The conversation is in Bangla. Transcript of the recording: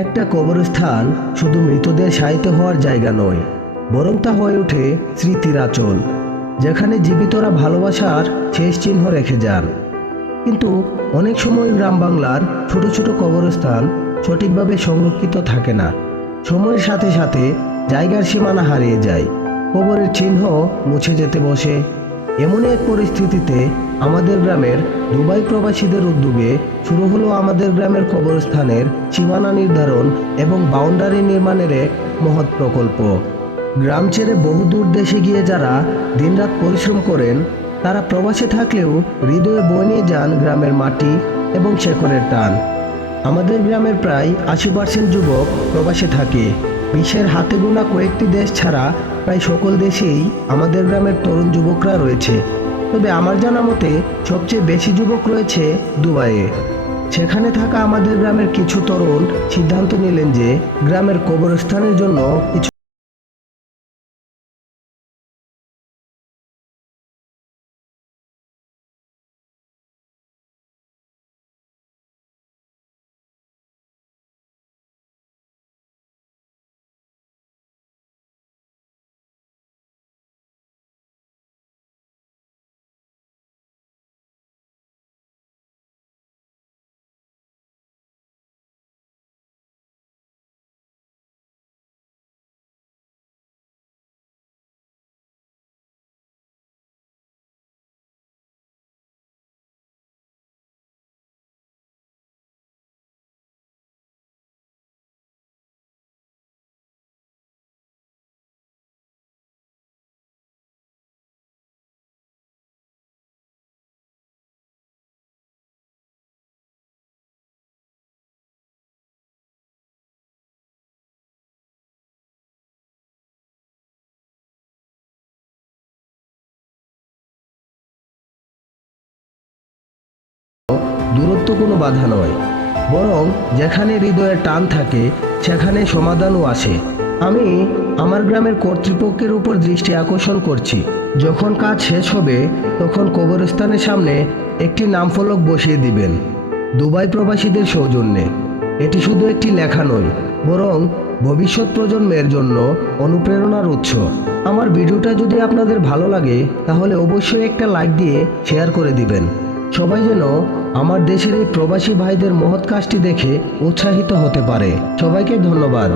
একটা কবরস্থান শুধু মৃতদের শায়িত হওয়ার জায়গা নয়, বরং তা হয়ে ওঠে স্মৃতির আঁচল, যেখানে জীবিতরা ভালোবাসার শেষ চিহ্ন রেখে যান। কিন্তু অনেক সময় গ্রাম বাংলার ছোট ছোট কবরস্থান সঠিকভাবে সংরক্ষিত থাকে না। সময়ের সাথে সাথে জায়গার সীমানা হারিয়ে যায়, কবরের চিহ্ন মুছে যেতে বসে। এমন এক পরিস্থিতিতে আমাদের গ্রামের দুবাই প্রবাসীদের উদ্যোগে শুরু হলো আমাদের গ্রামের কবরস্থানের সীমানা নির্ধারণ এবং বাউন্ডারি নির্মাণের এক মহৎ প্রকল্প। গ্রাম ছেড়ে বহুদূর দেশে গিয়ে যারা দিনরাত পরিশ্রম করেন, তারা প্রবাসে থাকলেও হৃদয়ে বয়ে নিয়ে যান গ্রামের মাটি এবং শেকড়ের টান। আমাদের গ্রামের প্রায় 80% যুবক প্রবাসে থাকে। বিশ্বের হাতে গোনা কয়েকটি দেশ ছাড়া প্রায় সকল দেশেই আমাদের গ্রামের তরুণ যুবকরা রয়েছে। তবে আমার জানা মতে সবচেয়ে বেশি যুবক রয়েছে দুবাইয়ে। সেখানে থাকা আমাদের গ্রামের কিছু তরুণ সিদ্ধান্ত নিলেন যে গ্রামের কবরস্থানের জন্য কিছু দূরত্ব কোনো বাধা নয়, বরং যেখানে হৃদয়ের টান থাকে সেখানে সমাধানও আসে। আমি আমার গ্রামের কর্তৃপক্ষের উপর দৃষ্টি আকর্ষণ করছি। যখন কাজ শেষ হবে তখন কবরস্থানের সামনে একটি নামফলক বসিয়ে দিবেন, দুবাই প্রবাসীদের সৌজন্যে। এটি শুধু একটি লেখা নয়, বরং ভবিষ্যৎ প্রজন্মের জন্য অনুপ্রেরণার উৎস। আমার ভিডিওটা যদি আপনাদের ভালো লাগে তাহলে অবশ্যই একটা লাইক দিয়ে শেয়ার করে দিবেন। সবাই যেন আমার দেশের এই প্রবাসী ভাইদের মহৎ কাজটি দেখে উৎসাহিত হতে পারে। সবাইকে ধন্যবাদ।